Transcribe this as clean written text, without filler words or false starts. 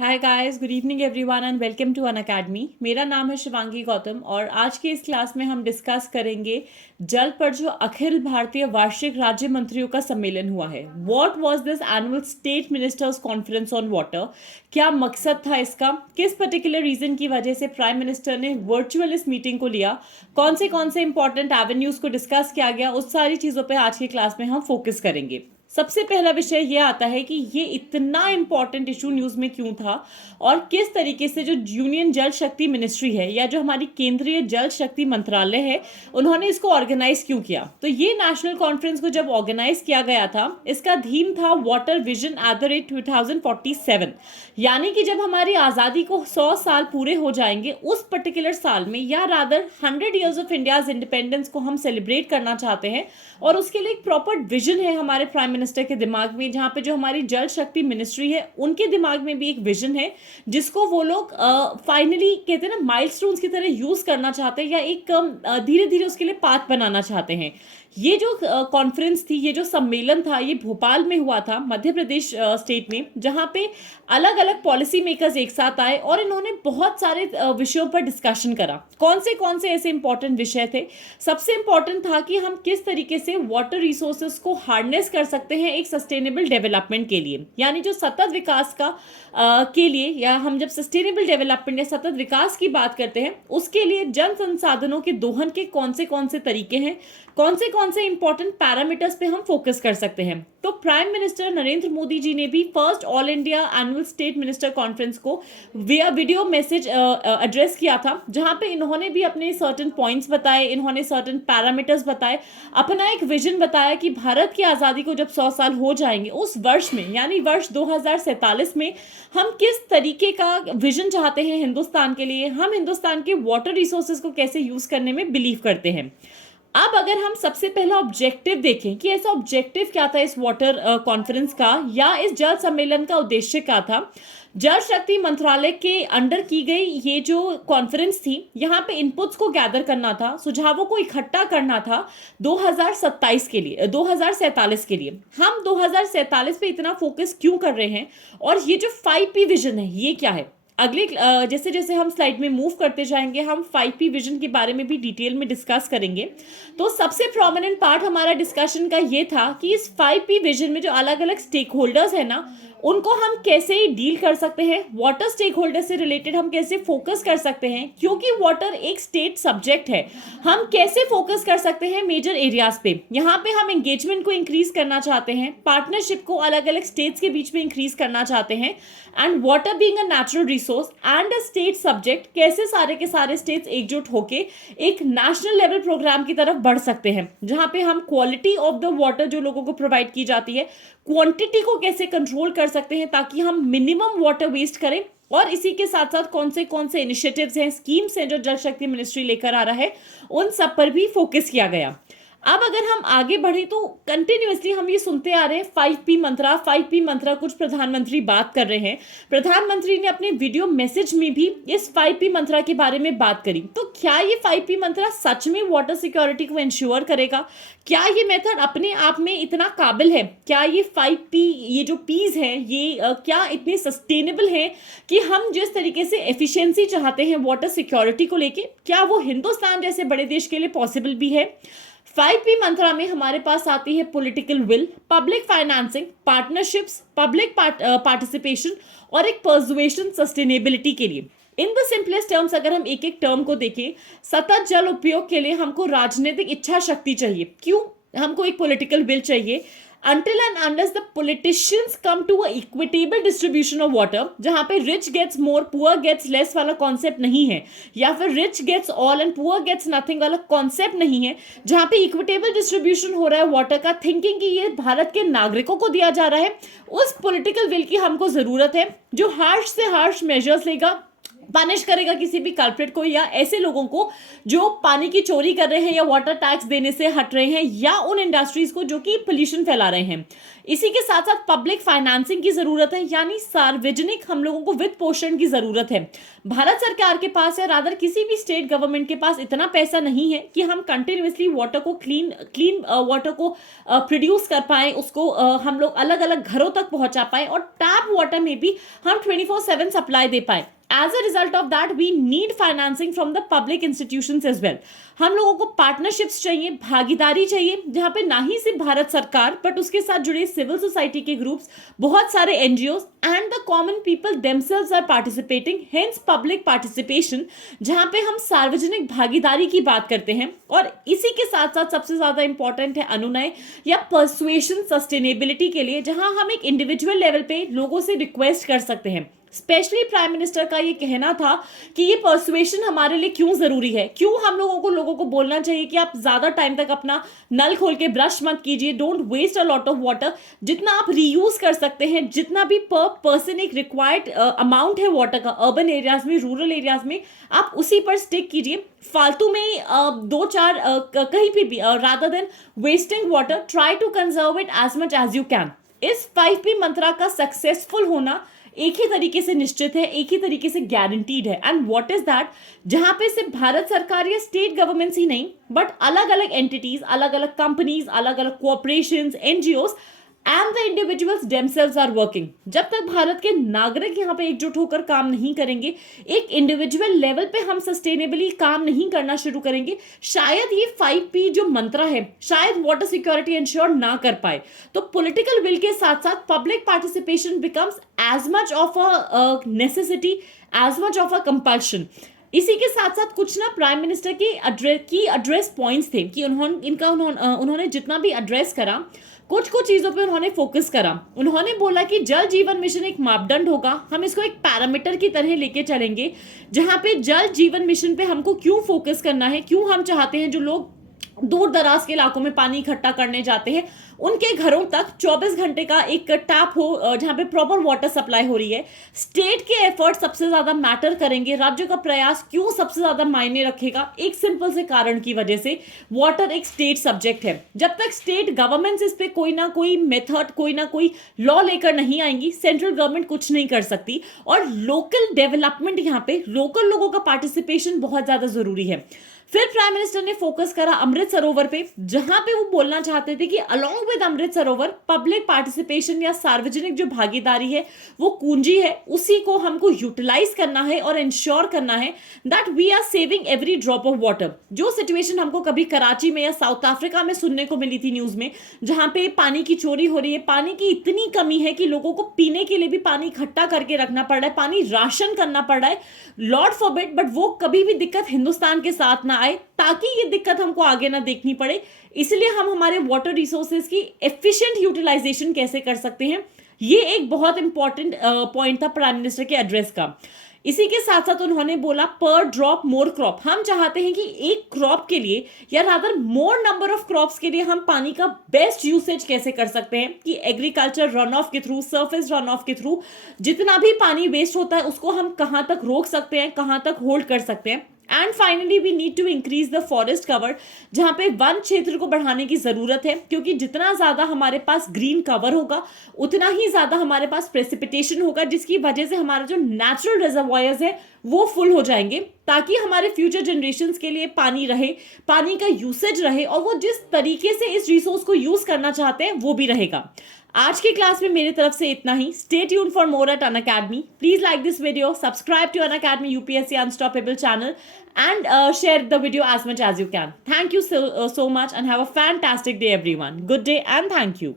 Hi guys, good evening everyone and welcome to Unacademy. मेरा नाम है शिवांगी गौतम और आज के इस क्लास में हम डिस्कस करेंगे जल पर जो अखिल भारतीय वार्षिक राज्य मंत्रियों का सम्मेलन हुआ है। What was this annual state ministers conference on water? क्या मकसद था इसका? किस पर्टिकुलर रीजन की वजह से प्राइम मिनिस्टर ने वर्चुअल इस मीटिंग को लिया? कौन से इंपॉर्टेंट एवेन्यूज को डिस्कस किया गया? उस सारी चीज़ों पर आज की क्लास में हम फोकस करेंगे। सबसे पहला विषय यह आता है कि ये इतना इंपॉर्टेंट इशू न्यूज में क्यों था और किस तरीके से जो यूनियन जल शक्ति मिनिस्ट्री है या जो हमारी केंद्रीय जल शक्ति मंत्रालय है उन्होंने इसको ऑर्गेनाइज क्यों किया। तो ये नेशनल कॉन्फ्रेंस को जब ऑर्गेनाइज किया गया था, इसका थीम था water vision at the rate 2047, यानी कि जब हमारी आज़ादी को 100 साल पूरे हो जाएंगे उस पर्टिकुलर साल में, या rather 100 years of India's independence को हम सेलिब्रेट करना चाहते हैं और उसके लिए एक प्रॉपर विजन है हमारे प्राइम मिनिस्टर के दिमाग में, जहां पे जो हमारी जल शक्ति मिनिस्ट्री है उनके दिमाग में भी एक विजन है जिसको वो लोग फाइनली कहते हैं ना माइलस्टोन्स की तरह यूज करना चाहते हैं या एक धीरे धीरे उसके लिए पाथ बनाना चाहते हैं। ये जो कॉन्फ्रेंस थी, ये जो सम्मेलन था, ये भोपाल में हुआ था, मध्य प्रदेश स्टेट में, जहां पे अलग अलग पॉलिसी मेकर्स एक साथ आए और इन्होंने बहुत सारे विषयों पर डिस्कशन करा। कौन से ऐसे इंपॉर्टेंट विषय थे? सबसे इंपॉर्टेंट था कि हम किस तरीके से वाटर रिसोर्सेज को हार्नेस कर सकते हैं एक सस्टेनेबल डेवलपमेंट के लिए, यानी जो सतत विकास का के लिए, या हम जब सस्टेनेबल डेवलपमेंट या सतत विकास की बात करते हैं उसके लिए जन संसाधनों के दोहन के कौन से तरीके हैं, कौन से इंपॉर्टेंट पैरामीटर्स पे हम फोकस कर सकते हैं। तो प्राइम मिनिस्टर नरेंद्र मोदी जी ने भी first all India annual state minister conference को विया वीडियो मैसेज एड्रेस किया था, जहां पे इन्होंने भी अपने सर्टेन पॉइंट्स बताए, इन्होंने सर्टेन पैरामीटर्स बताए, अपना एक विजन बताया कि भारत की आज़ादी को जब 100 साल हो जाएंगे उस वर्ष में, यानी वर्ष 2047 में, हम किस तरीके का विजन चाहते हैं हिंदुस्तान के लिए, हम हिंदुस्तान के वाटर रिसोर्सेज को कैसे यूज करने में बिलीव करते हैं। अब अगर हम सबसे पहला ऑब्जेक्टिव देखें कि ऐसा ऑब्जेक्टिव क्या था इस वाटर कॉन्फ्रेंस का या इस जल सम्मेलन का उद्देश्य क्या था। जल शक्ति मंत्रालय के अंडर की गई ये जो कॉन्फ्रेंस थी, यहाँ पे इनपुट्स को गैदर करना था, सुझावों को इकट्ठा करना था 2027 के लिए, 2047 के लिए। हम 2047 पे इतना फोकस क्यों कर रहे हैं और ये जो 5P विजन है ये क्या है? अगले जैसे जैसे हम स्लाइड में मूव करते जाएंगे हम 5P विजन के बारे में भी डिटेल में डिस्कस करेंगे। तो सबसे प्रोमिनेंट पार्ट हमारा डिस्कशन का ये था कि इस 5P विजन में जो अलग अलग स्टेक होल्डर्स है ना, उनको हम कैसे डील कर सकते हैं, वाटर स्टेक होल्डर से रिलेटेड हम कैसे फोकस कर सकते हैं, क्योंकि वाटर एक स्टेट सब्जेक्ट है, हम कैसे फोकस कर सकते हैं मेजर एरियाज पे। यहाँ पे हम एंगेजमेंट को इंक्रीज करना चाहते हैं, पार्टनरशिप को अलग अलग स्टेट्स के बीच में इंक्रीज करना चाहते हैं, and water being a natural resource and a state subject, कैसे सारे के सारे स्टेट्स एकजुट होके एक नेशनल लेवल प्रोग्राम की तरफ बढ़ सकते हैं, जहां पे हम क्वालिटी ऑफ द वाटर जो लोगों को प्रोवाइड की जाती है, क्वांटिटी को कैसे कंट्रोल कर सकते हैं ताकि हम मिनिमम वाटर वेस्ट करें, और इसी के साथ साथ कौन से इनिशिएटिव्स हैं, स्कीम्स हैं जो जल शक्ति मिनिस्ट्री लेकर आ रहा है, उन सब पर भी फोकस किया गया। अब अगर हम आगे बढ़े तो कंटिन्यूअसली हम ये सुनते आ रहे हैं 5P मंत्रा कुछ प्रधानमंत्री बात कर रहे हैं। प्रधानमंत्री ने अपने वीडियो मैसेज में भी इस 5P मंत्रा के बारे में बात करी। तो क्या ये 5P मंत्रा सच में वाटर सिक्योरिटी को इंश्योर करेगा? क्या ये मेथड अपने आप में इतना काबिल है? क्या ये 5P, ये जो पीज हैं, ये क्या इतने सस्टेनेबल हैं कि हम जिस तरीके से एफिशिएंसी चाहते हैं वाटर सिक्योरिटी को लेके, क्या वो हिंदुस्तान जैसे बड़े देश के लिए पॉसिबल भी है? 5P मंत्रा में हमारे पास आती है political will, public financing, partnerships, public participation और एक पर्सुएशन सस्टेनेबिलिटी के लिए। इन द सिंपलेस्ट टर्म्स अगर हम एक एक टर्म को देखें, सतत जल उपयोग के लिए हमको राजनीतिक इच्छा शक्ति चाहिए। क्यों? हमको एक पॉलिटिकल विल चाहिए। Until and unless the politicians come to a equitable distribution of water, जहां पे rich gets more, poor gets less वाला कॉन्सेप्ट नहीं है, या फिर rich gets all and poor gets nothing वाला कॉन्सेप्ट नहीं है, जहां पे इक्विटेबल डिस्ट्रीब्यूशन हो रहा है वाटर का, थिंकिंग कि ये भारत के नागरिकों को दिया जा रहा है, उस पॉलिटिकल विल की हमको जरूरत है जो हार्श से हार्श मेजर्स लेगा, पनिश करेगा किसी भी कल्प्रिट को या ऐसे लोगों को जो पानी की चोरी कर रहे हैं या वाटर टैक्स देने से हट रहे हैं या उन इंडस्ट्रीज को जो कि पोल्यूशन फैला रहे हैं। इसी के साथ साथ पब्लिक फाइनेंसिंग की जरूरत है, यानी सार्वजनिक हम लोगों को वित्त पोषण की जरूरत है। भारत सरकार के पास या रादर किसी भी स्टेट गवर्नमेंट के पास इतना पैसा नहीं है कि हम कंटिन्यूअसली वाटर को क्लीन वाटर को प्रोड्यूस कर पाए, उसको हम लोग अलग अलग घरों तक पहुंचा पाए और टैप वाटर में भी हम 24/7 सप्लाई दे पाए। As a result of that, we need financing from the public institutions as well. हम लोगों को पार्टनरशिप्स चाहिए, भागीदारी चाहिए, जहां पे ना ही सिर्फ भारत सरकार बट उसके साथ जुड़े सिविल सोसाइटी के ग्रुप्स, बहुत सारे NGOs and the common people themselves are participating, hence public participation, जहां पे हम सार्वजनिक भागीदारी की बात करते हैं। और इसी के साथ साथ सबसे ज्यादा इंपॉर्टेंट है अनुनय या पर्सुएशन सस्टेनेबिलिटी के लिए, जहां हम एक इंडिविजुअल लेवल पे लोगों से रिक्वेस्ट कर सकते हैं। स्पेशली प्राइम मिनिस्टर का ये कहना था कि ये पर्सुएशन हमारे लिए क्यों जरूरी है, क्यों हम लोगों को बोलना चाहिए कि आप ज्यादा टाइम तक अपना नल खोल के ब्रश मत कीजिए, don't waste a lot of water, जितना आप रीयूज कर सकते हैं, जितना भी पर पर्सन एक रिक्वायर्ड अमाउंट है वाटर का अर्बन एरियाज में, रूरल एरियाज में, आप उसी पर स्टिक कीजिए। फालतू में दो चार कहीं भी rather than wasting water, try to conserve it as much as you can. इस 5P मंत्रा का सक्सेसफुल होना एक ही तरीके से निश्चित है, एक ही तरीके से गारंटीड है। एंड व्हाट इज दैट, जहां पे सिर्फ भारत सरकार या स्टेट गवर्नमेंट्स ही नहीं बट अलग अलग एंटिटीज, अलग अलग कंपनीज, अलग अलग corporations, NGOs and the individuals themselves are working. जब तक भारत के नागरिक यहाँ पे एकजुट होकर काम नहीं करेंगे, एक इंडिविजुअल लेवल पे हम सस्टेनेबली काम नहीं करना शुरू करेंगे, शायद ये 5P जो मंत्र है शायद वाटर सिक्योरिटी इंश्योर ना कर पाए। तो पॉलिटिकल विल के साथ साथ public participation becomes as much of a necessity, as much of a compulsion. इसी के साथ साथ कुछ ना प्राइम मिनिस्टर की एड्रेस पॉइंट्स थे कि उन्होंने जितना भी एड्रेस करा, कुछ चीजों पे उन्होंने फोकस करा। उन्होंने बोला कि जल जीवन मिशन एक मापदंड होगा, हम इसको एक पैरामीटर की तरह लेके चलेंगे, जहां पे जल जीवन मिशन पे हमको क्यों फोकस करना है, क्यों हम चाहते हैं जो लोग दूर दराज के इलाकों में पानी इकट्ठा करने जाते हैं उनके घरों तक 24 घंटे का एक टैप हो जहां पे प्रॉपर वाटर सप्लाई हो रही है। स्टेट के एफर्ट सबसे ज्यादा मैटर करेंगे, राज्यों का प्रयास क्यों सबसे ज्यादा मायने रखेगा, एक सिंपल से कारण की वजह से, वाटर एक स्टेट सब्जेक्ट है। जब तक स्टेट गवर्नमेंट्स इस पे कोई ना कोई मेथड, कोई ना कोई लॉ लेकर नहीं आएंगी, सेंट्रल गवर्नमेंट कुछ नहीं कर सकती। और लोकल डेवलपमेंट, यहाँ पे लोकल लोगों का पार्टिसिपेशन बहुत ज्यादा जरूरी है। फिर प्राइम मिनिस्टर ने फोकस करा अमृत सरोवर पे, जहां पे वो बोलना चाहते थे कि along with Amrit Sarovar public participation या सार्वजनिक जो भागीदारी है वो कुंजी है, उसी को हमको यूटिलाइज करना है और इंश्योर करना है that we are saving every drop of water. जो सिचुएशन हमको कभी कराची में या साउथ अफ्रीका में सुनने को मिली थी न्यूज में, जहां पे पानी की चोरी हो रही है, पानी की इतनी कमी है कि लोगों को पीने के लिए भी पानी इकट्ठा करके रखना पड़ रहा है, पानी राशन करना पड़ रहा है, लॉर्ड फॉरबिड बट वो कभी भी दिक्कत हिंदुस्तान के साथ ना आए, ताकि ये दिक्कत हमको आगे ना देखनी पड़े। इसलिए हम हमारे वाटर रिसोर्सेज की एफिशिएंट यूटिलाइजेशन कैसे कर सकते हैं, ये एक बहुत इंपॉर्टेंट पॉइंट था प्राइम मिनिस्टर के एड्रेस का। इसी के साथ साथ उन्होंने बोला पर ड्रॉप मोर क्रॉप, हम चाहते हैं कि एक क्रॉप के लिए या rather more number of crops के लिए हम पानी का बेस्ट यूसेज कैसे कर सकते हैं कि एग्रीकल्चर रन ऑफ के थ्रू, सर्फेस रन ऑफ के थ्रू जितना भी पानी वेस्ट होता है उसको हम कहां तक रोक सकते हैं, कहां तक होल्ड कर सकते हैं। And finally we need to increase the forest cover, जहां पे वन क्षेत्र को बढ़ाने की जरूरत है, क्योंकि जितना ज्यादा हमारे पास ग्रीन कवर होगा उतना ही ज्यादा हमारे पास प्रेसिपिटेशन होगा, जिसकी वजह से हमारा जो नेचुरल रिजर्वॉयर्स है वो फुल हो जाएंगे, ताकि हमारे फ्यूचर जनरेशंस के लिए पानी रहे, पानी का यूसेज रहे और वो जिस तरीके से इस रिसोर्स को यूज करना चाहते हैं वो भी रहेगा। आज की क्लास में मेरी तरफ से इतना ही। Stay tuned for more at Unacademy. Please like this video, subscribe to Unacademy UPSC unstoppable channel and share the video as much as you can. Thank you so much and have a fantastic day everyone. Good day and thank you.